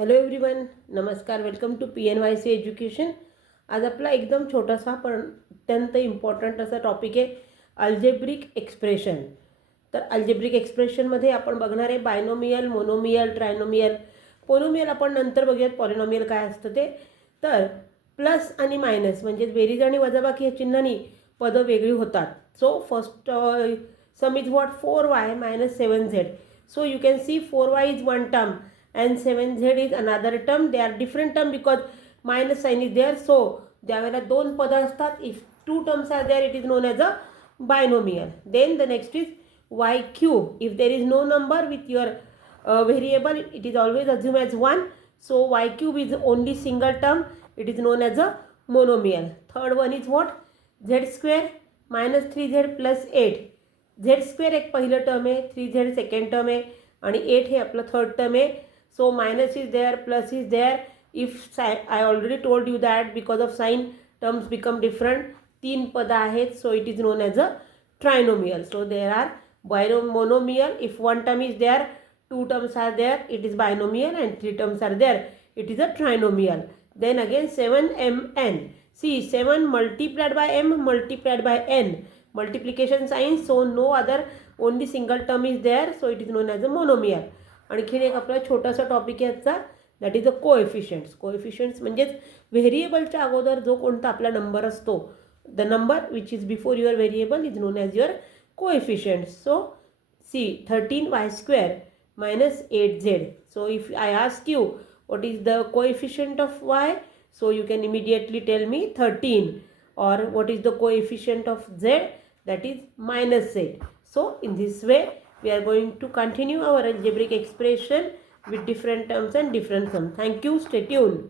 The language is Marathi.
हॅलो एव्हरीवन, नमस्कार. Welcome to PNYC education. आज आपला एकदम छोटासा पण अत्यंत इम्पॉर्टंट असा टॉपिक आहे अल्जेब्रिक एक्सप्रेशन. तर अल्जेब्रिक एक्सप्रेशनमध्ये आपण बघणार आहे बायनोमियल, मोनोमियल, ट्रायनोमियल. पोनोमियल आपण नंतर बघूयात, पॉलिनोमियल काय असतं ते. तर प्लस आणि मायनस म्हणजे बेरीज आणि वजाबाकी या चिन्हांनी पदं वेगळी होतात. So first some is what 4y minus 7z. So you can see 4y is one term and 7z is another term. They are different term because minus sign is there. So ज्यावेळेला दोन पदं असतात, if two terms are there, it is known as a binomial. Then the next is y cube. If there is no number with your variable, it is always assumed as 1. So y cube is only single term. It is known as a monomial. Third one is what? Z square minus 3z plus 8. Z square एक पहिलं टर्म आहे, 3z सेकंड टर्म आहे आणि 8 हे आपलं थर्ड टर्म आहे. So minus is there, plus is there. If I already told you that because of sign terms become different. तीन पदं आहेत, so it is known as a trinomial. So there are monomial. If one term is there, two terms are there, it is binomial and three terms are there, it is a trinomial. Then again 7mn. See 7 multiplied by m multiplied by n. Multiplication sign, so no other, only single term is there, so it is known as a monomial. आणखीन एक आपला छोटासा टॉपिक आहे याचा, दॅट इज अ कोएफिशियंट्स. कोएफिशियंट्स म्हणजेच व्हेरिएबलच्या अगोदर जो कोणता आपला नंबर असतो, the number which is before your variable is known as your coefficients. So see 13y square minus 8z. So if I ask you what is the coefficient of y, so you can immediately tell me 13. Or what is the coefficient of z? That is minus z. So in this way we are going to continue our algebraic expression with different terms and different sums. Thank you. Stay tuned.